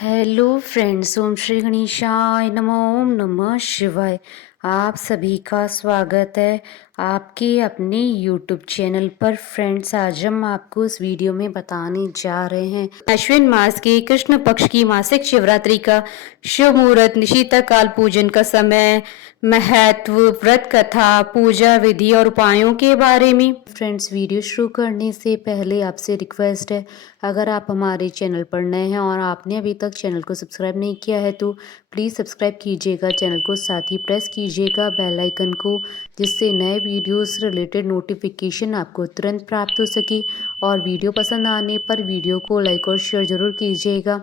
Hello friends, ओम श्री गणेशाय नमः। ओम नमः शिवाय। आप सभी का स्वागत है आपके अपने यूट्यूब चैनल पर। फ्रेंड्स, आज हम आपको इस वीडियो में बताने जा रहे हैं अश्विन मास के कृष्ण पक्ष की मासिक शिवरात्रि का शुभ मुहूर्त, निशिता काल, पूजन का समय, महत्व, व्रत कथा, पूजा विधि और उपायों के बारे में। फ्रेंड्स, वीडियो शुरू करने से पहले आपसे रिक्वेस्ट है, अगर आप हमारे चैनल पर नए हैं और आपने अभी तक चैनल को सब्सक्राइब नहीं किया है तो प्लीज़ सब्सक्राइब कीजिएगा चैनल को, साथ ही प्रेस कीजिएगा बेल आइकन को, जिससे नए वीडियोस रिलेटेड नोटिफिकेशन आपको तुरंत प्राप्त हो सके। और वीडियो पसंद आने पर वीडियो को लाइक और शेयर ज़रूर कीजिएगा,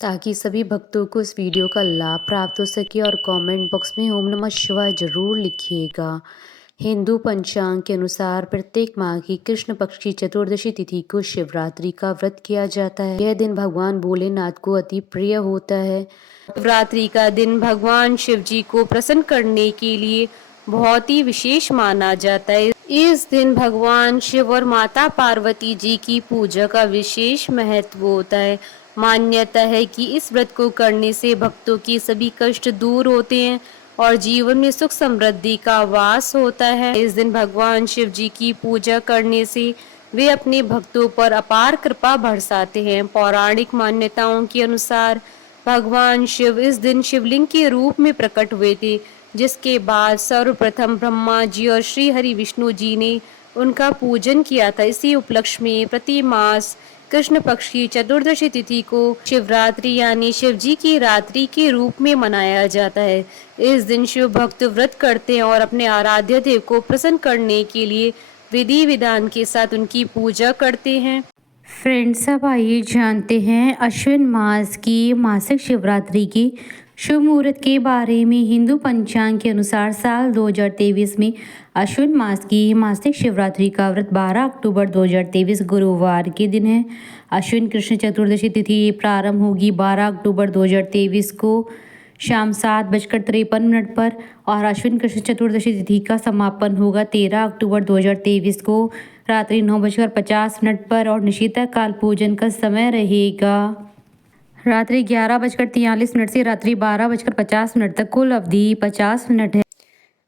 ताकि सभी भक्तों को इस वीडियो का लाभ प्राप्त हो सके। और कमेंट बॉक्स में ओम नमः शिवाय जरूर लिखिएगा। हिंदू पंचांग के अनुसार प्रत्येक माह की कृष्ण पक्ष की चतुर्दशी तिथि को शिवरात्रि का व्रत किया जाता है। यह दिन भगवान भोलेनाथ को अति प्रिय होता है। शिवरात्रि का दिन भगवान शिव जी को प्रसन्न करने के लिए बहुत ही विशेष माना जाता है। इस दिन भगवान शिव और माता पार्वती जी की पूजा का विशेष महत्व होता है। मान्यता है कि इस व्रत को करने से भक्तों के सभी कष्ट दूर होते हैं और जीवन में सुख समृद्धि का वास होता है। इस दिन भगवान शिव जी की पूजा करने से वे अपने भक्तों पर अपार कृपा बरसाते हैं। पौराणिक मान्यताओं के अनुसार भगवान शिव इस दिन शिवलिंग के रूप में प्रकट हुए थे, जिसके बाद सर्वप्रथम ब्रह्मा जी और श्री हरि विष्णु जी ने उनका पूजन किया था। इसी उपलक्ष्य में प्रति मास कृष्ण पक्ष की चतुर्दशी तिथि को शिवरात्रि यानी शिव जी की रात्रि के रूप में मनाया जाता है। इस दिन शिव भक्त व्रत करते हैं और अपने आराध्य देव को प्रसन्न करने के लिए विधि विधान के साथ उनकी पूजा करते हैं। फ्रेंड्स, अब आइए जानते हैं अश्विन मास की मासिक शिवरात्रि की शुभ मुहूर्त के बारे में। हिंदू पंचांग के अनुसार साल 2023 में अश्विन मास की मासिक शिवरात्रि का व्रत 12 अक्टूबर 2023 गुरुवार के दिन है। अश्विन कृष्ण चतुर्दशी तिथि प्रारंभ होगी 12 अक्टूबर 2023 को शाम 7:53 पर और अश्विन कृष्ण चतुर्दशी तिथि का समापन होगा 13 अक्टूबर 2023 को रात्रि 9:50 पर और निशिता काल पूजन का समय रहेगा रात्रि 11:43 से रात्रि 12:50 तक। कुल अवधि 50 मिनट है।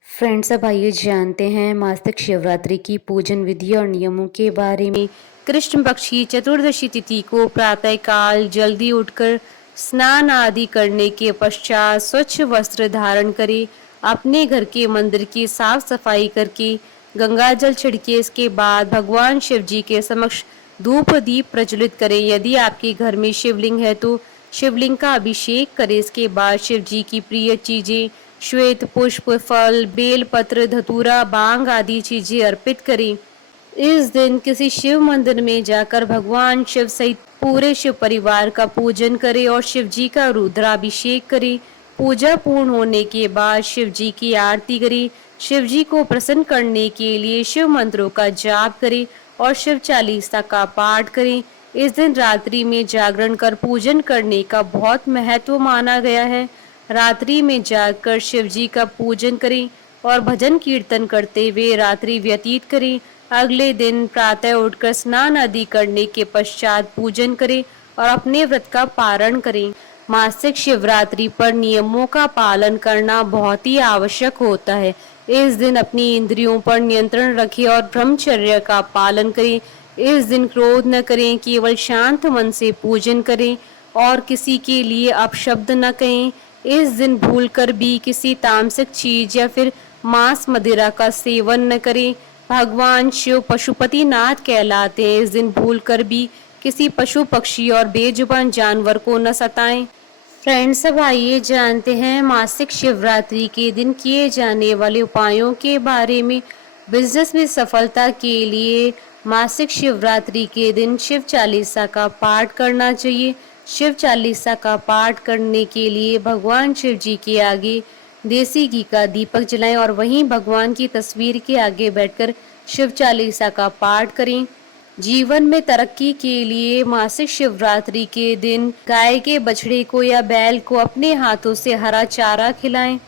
फ्रेंड्स, अब आइए जानते हैं मासिक शिवरात्रि की पूजन विधि और नियमों के बारे में। कृष्ण पक्ष की चतुर्दशी तिथि को प्रातः काल जल्दी उठकर स्नान आदि करने के पश्चात स्वच्छ वस्त्र धारण करें। अपने घर के मंदिर की साफ सफाई करके गंगा जल छिड़के। इसके बाद भगवान शिव जी के समक्ष धूप दीप प्रज्वलित करें। यदि आपके घर में शिवलिंग है तो शिवलिंग का अभिषेक करें। इसके बाद शिव जी की प्रिय चीजें श्वेत पुष्प, फल, बेल पत्र, धतूरा, बांग आदि चीजें अर्पित करें। इस दिन किसी शिव मंदिर में जाकर भगवान शिव सहित पूरे शिव परिवार का पूजन करें और शिव जी का रुद्राभिषेक करें। पूजा पूर्ण होने के बाद शिव जी की आरती करें। शिव जी को प्रसन्न करने के लिए शिव मंत्रों का जाप करें और शिव चालीसा का पाठ करें। इस दिन रात्रि में जागरण कर पूजन करने का बहुत महत्व माना गया है। रात्रि में जागकर शिव जी का पूजन करें और भजन कीर्तन करते हुए रात्रि व्यतीत करें। अगले दिन प्रातः उठकर स्नान आदि करने के पश्चात पूजन करें और अपने व्रत का पारण करें। मासिक शिवरात्रि पर नियमों का पालन करना बहुत ही आवश्यक होता है। इस दिन अपनी इंद्रियों पर नियंत्रण रखें और ब्रह्मचर्य का पालन करें। इस दिन क्रोध न करें, केवल शांत मन से पूजन करें और किसी के लिए अपशब्द न कहें। इस दिन भूलकर भी किसी तामसिक चीज या फिर मांस मदिरा का सेवन न करें। भगवान शिव पशुपति नाथ कहलाते हैं। इस दिन भूलकर भी किसी पशु पक्षी और बेजुबान जानवर को न सताएं। फ्रेंड्स, अब आइए जानते हैं मासिक शिवरात्रि के दिन किए जाने वाले उपायों के बारे में। बिजनेस में सफलता के लिए मासिक शिवरात्रि के दिन शिव चालीसा का पाठ करना चाहिए। शिव चालीसा का पाठ करने के लिए भगवान शिव जी के आगे देसी घी का दीपक जलाएं और वहीं भगवान की तस्वीर के आगे बैठकर शिव चालीसा का पाठ करें। जीवन में तरक्की के लिए मासिक शिवरात्रि के दिन गाय के बछड़े को या बैल को अपने हाथों से हरा चारा खिलाएं।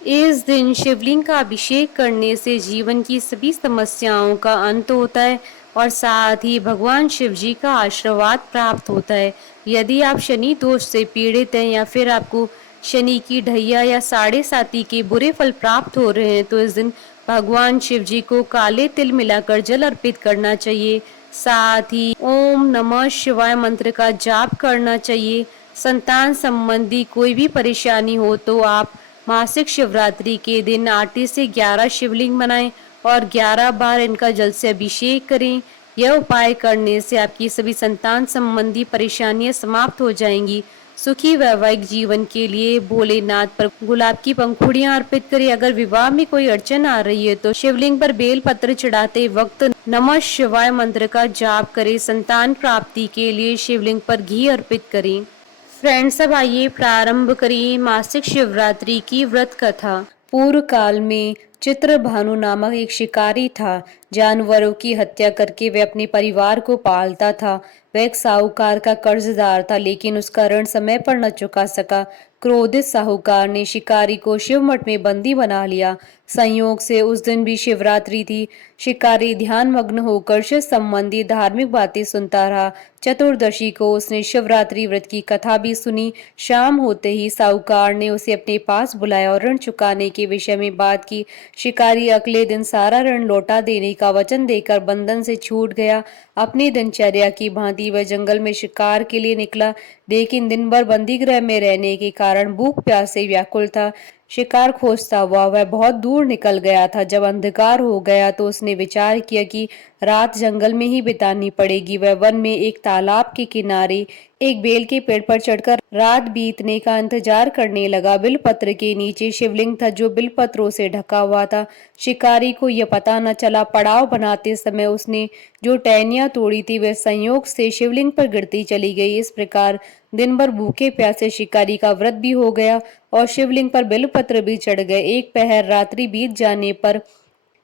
इस दिन शिवलिंग का अभिषेक करने से जीवन की सभी समस्याओं का अंत होता है। और साथ ही भगवान शिव जी का आशीर्वाद प्राप्त होता है। यदि आप शनि दोष से पीड़ित हैं या फिर आपको शनि की ढैया या साढ़े साती के बुरे फल प्राप्त हो रहे हैं तो इस दिन भगवान शिव जी को काले तिल मिलाकर जल अर्पित करना चाहिए। साथ ही ओम नमः शिवाय मंत्र का जाप करना चाहिए। संतान संबंधी कोई भी परेशानी हो तो आप मासिक शिवरात्रि के दिन 8 से 11 शिवलिंग बनाएं और 11 बार इनका जल से अभिषेक करें। यह उपाय करने से आपकी सभी संतान संबंधी परेशानियां समाप्त हो जाएंगी। सुखी वैवाहिक जीवन के लिए भोलेनाथ पर गुलाब की पंखुड़ियां अर्पित करें। अगर विवाह में कोई अड़चन आ रही है तो शिवलिंग पर बेल पत्र चढ़ाते वक्त नमः शिवाय मंत्र का जाप करें। संतान प्राप्ति के लिए शिवलिंग पर घी अर्पित करें। फ्रेंड्स, अब आइए प्रारंभ करिए मासिक शिवरात्रि की व्रत कथा। पूर्व काल में चित्रभानु नामक एक शिकारी था। जानवरों की हत्या करके वह अपने परिवार को पालता था। वह एक साहूकार का कर्जदार था, लेकिन उसका ऋण समय पर न चुका सका। क्रोधित साहूकार ने शिकारी को शिव मठ में बंदी बना लिया। संयोग से उस दिन भी शिवरात्रि थी। शिकारी ध्यान मग्न होकर शिव संबंधी धार्मिक बातें सुनता रहा। चतुर्दशी को उसने शिवरात्रि व्रत की कथा भी सुनी। शाम होते ही साहूकार ने उसे अपने पास बुलाया और ऋण चुकाने के विषय में बात की। शिकारी अगले दिन सारा ऋण लौटा देने का वचन देकर बंधन से छूट गया। अपनी दिनचर्या की भांति वह जंगल में शिकार के लिए निकला, लेकिन दिन भर बंदी गृह में रहने के कारण भूख प्यास से व्याकुल था। शिकार खोजता हुआ वह बहुत दूर निकल गया था। जब अंधकार हो गया तो उसने विचार किया कि रात जंगल में ही बितानी पड़ेगी। वह वन में एक तालाब के किनारे एक बेल के पेड़ पर चढ़कर रात बीतने का इंतजार करने लगा। बिलपत्र के नीचे शिवलिंग था जो बिलपत्रों से ढका हुआ था। शिकारी को यह पता न चला। पड़ाव बनाते समय उसने जो टहनियां तोड़ी थी वह संयोग से शिवलिंग पर गिरती चली गई। इस प्रकार दिन भर भूखे प्यासे शिकारी का व्रत भी हो गया और शिवलिंग पर बेलपत्र भी चढ़ गए। एक पहर रात्रि बीत जाने पर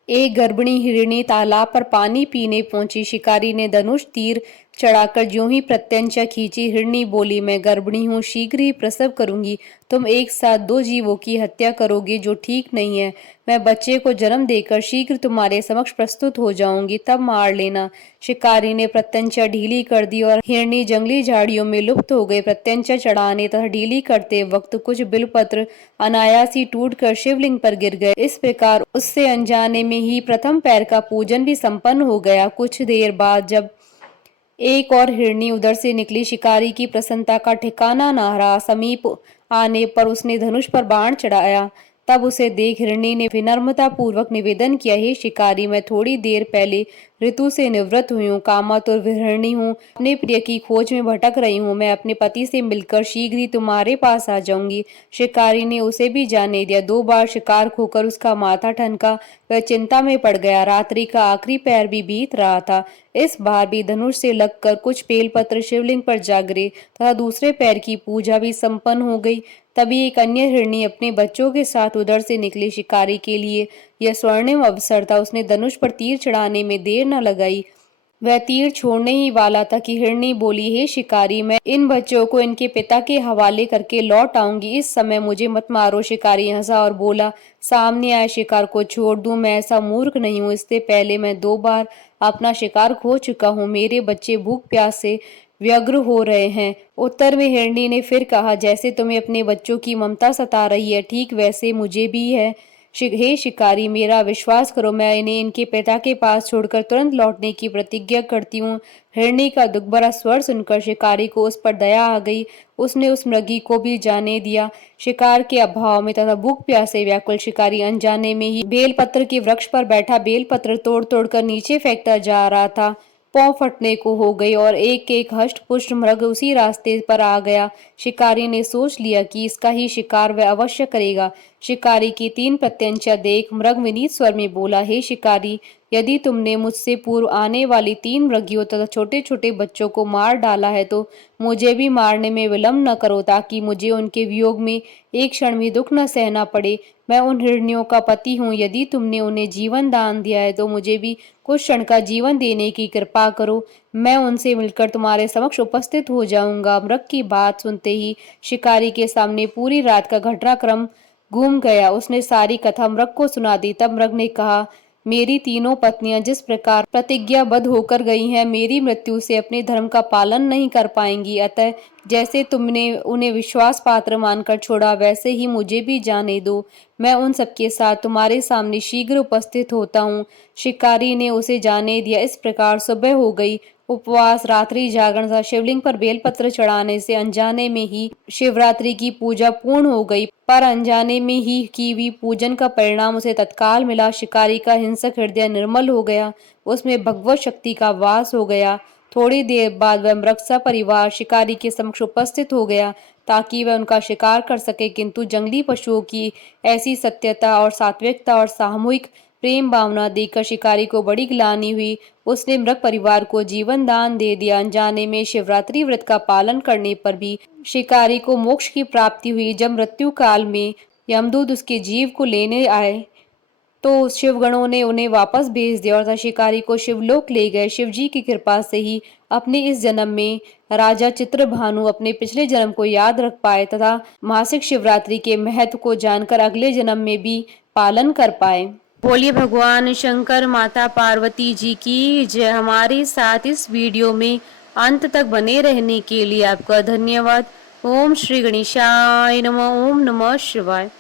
एक गर्भिणी हिरणी तालाब पर पानी पीने पहुंची। शिकारी ने धनुष तीर चढ़ाकर ज्यों ही प्रत्यंचा खींची। हिरणी बोली, मैं गर्भिणी हूँ, शीघ्र ही प्रसव करूंगी। तुम एक साथ दो जीवों की हत्या करोगे जो ठीक नहीं है। मैं बच्चे को जन्म देकर शीघ्र तुम्हारे समक्ष प्रस्तुत हो जाऊंगी, तब मार लेना। शिकारी ने प्रत्यंचा ढीली कर दी और हिरणी जंगली झाड़ियों में लुप्त हो गई। प्रत्यंचा चढ़ाने तथा ढीली करते वक्त कुछ बिलपत्र अनायास ही टूटकर शिवलिंग पर गिर गए। इस प्रकार उससे अनजाने में ही प्रथम पैर का पूजन भी संपन्न हो गया। कुछ देर बाद जब एक और हिरणी उधर से निकली, शिकारी की प्रसन्नता का ठिकाना न रहा। समीप आने पर उसने धनुष पर बाण चढ़ाया। तब उसे देख हिरणी ने विनम्रता पूर्वक निवेदन किया, हे शिकारी, मैं थोड़ी देर पहले ऋतु से निवृत्त हुई हूँ, कामातुर विहरणी हूँ, अपने प्रिय की खोज में भटक रही हूँ। मैं अपने पति से मिलकर शीघ्र ही तुम्हारे पास आ जाऊंगी। शिकारी ने उसे भी जाने दिया। 2 बार शिकार खोकर उसका माथा ठनका। वह चिंता में पड़ गया। रात्रि का आखिरी पैर भी बीत रहा था। इस बार भी धनुष से लगकर कुछ बेलपत्र शिवलिंग पर जा गिरे तथा दूसरे पैर की पूजा भी संपन्न हो गई। तभी एक अन्य हिरणी अपने बच्चों के साथ उधर से निकली। शिकारी के लिए यह स्वर्णिम अवसर था। उसने धनुष पर तीर चढ़ाने में देर न लगाई। वह तीर छोड़ने ही वाला था कि हिरणी बोली, हे शिकारी, मैं इन बच्चों को इनके पिता के हवाले करके लौट आऊंगी। इस समय मुझे मत मारो। शिकारी हंसा और बोला, सामने आए शिकार को छोड़ दूं? मैं ऐसा मूर्ख नहीं हूं। इससे पहले मैं 2 बार अपना शिकार खो चुका हूं। मेरे बच्चे भूख प्यास से व्यग्र हो रहे हैं। उत्तर में हिरणी ने फिर कहा, जैसे तुम्हें अपने बच्चों की ममता सता रही है, ठीक वैसे मुझे भी है। हे शिकारी, मेरा विश्वास करो, मैं इन्हें इनके पिता के पास छोड़कर तुरंत लौटने की प्रतिज्ञा करती हूँ। हिरणी का दुख भरा स्वर सुनकर शिकारी को उस पर दया आ गई। उसने उस मृगी को भी जाने दिया। शिकार के अभाव में तथा भूख प्यासे व्याकुल शिकारी अनजाने में ही बेलपत्र के वृक्ष पर बैठा बेलपत्र तोड़ तोड़ कर नीचे फेंकता जा रहा था। पांव फटने को हो गई और एक एक हष्ट पुष्ट मृग उसी रास्ते पर आ गया। शिकारी ने सोच लिया कि इसका ही शिकार वह अवश्य करेगा। शिकारी की 3 प्रत्यंचा देख मृग विनीत स्वर में बोला, हे शिकारी, यदि तुमने मुझसे पूर्व आने वाली 3 मृगियों तथा छोटे छोटे बच्चों को मार डाला है तो मुझे भी मारने में विलंब न करो, ताकि मुझे उनके वियोग में एक क्षण भी दुख न सहना पड़े। मैं उन हिरनियों का पति हूँ। यदि तुमने उन्हें जीवन दान दिया है तो मुझे भी कुछ क्षण का जीवन देने की कृपा करो। मैं उनसे मिलकर तुम्हारे समक्ष उपस्थित हो जाऊंगा। मृग की बात सुनते ही शिकारी के सामने पूरी रात का घटनाक्रम घूम गया। उसने सारी कथा मृग को सुना दी। तब मृग ने कहा, मेरी तीनों पत्नियां जिस प्रकार प्रतिज्ञाबद्ध होकर गई हैं, मेरी मृत्यु से अपने धर्म का पालन नहीं कर पाएंगी। अतः जैसे तुमने उन्हें विश्वास पात्र मानकर छोड़ा, वैसे ही मुझे भी जाने दो। मैं उन सबके साथ तुम्हारे सामने शीघ्र उपस्थित होता हूँ। शिकारी ने उसे जाने दिया। इस प्रकार सुबह हो गई। उपवास, रात्रि जागरण तथा शिवलिंग पर बेलपत्र चढ़ाने से अनजाने में ही शिवरात्रि की पूजा पूर्ण हो गई। पर अनजाने में ही की हुई पूजन का परिणाम उसे तत्काल मिला। शिकारी का हिंसक हृदय निर्मल हो गया, उसमें भगवत शक्ति का वास हो गया। थोड़ी देर बाद वह मृगसा परिवार शिकारी के समक्ष उपस्थित हो गया ताकि वह उनका शिकार कर सके, किंतु जंगली पशुओं की ऐसी सत्यता और सात्विकता और सामूहिक प्रेम भावना देखकर शिकारी को बड़ी ग्लानि हुई। उसने मृग परिवार को जीवन दान दे दिया। अनजाने में शिवरात्रि व्रत का पालन करने पर भी शिकारी को मोक्ष की प्राप्ति हुई। जब मृत्यु काल में यमदूत उसके जीव को लेने आए तो शिवगणों ने उन्हें वापस भेज दिया और शिकारी को शिवलोक ले गए। शिवजी की कृपा से ही अपने इस जन्म में राजा चित्रभानु अपने पिछले जन्म को याद रख पाए तथा मासिक शिवरात्रि के महत्व को जानकर अगले जन्म में भी पालन कर पाए। बोलिए भगवान शंकर माता पार्वती जी की जय। हमारे साथ इस वीडियो में अंत तक बने रहने के लिए आपका धन्यवाद। ओम श्री गणेशाय नमः। ओम नमः शिवाय।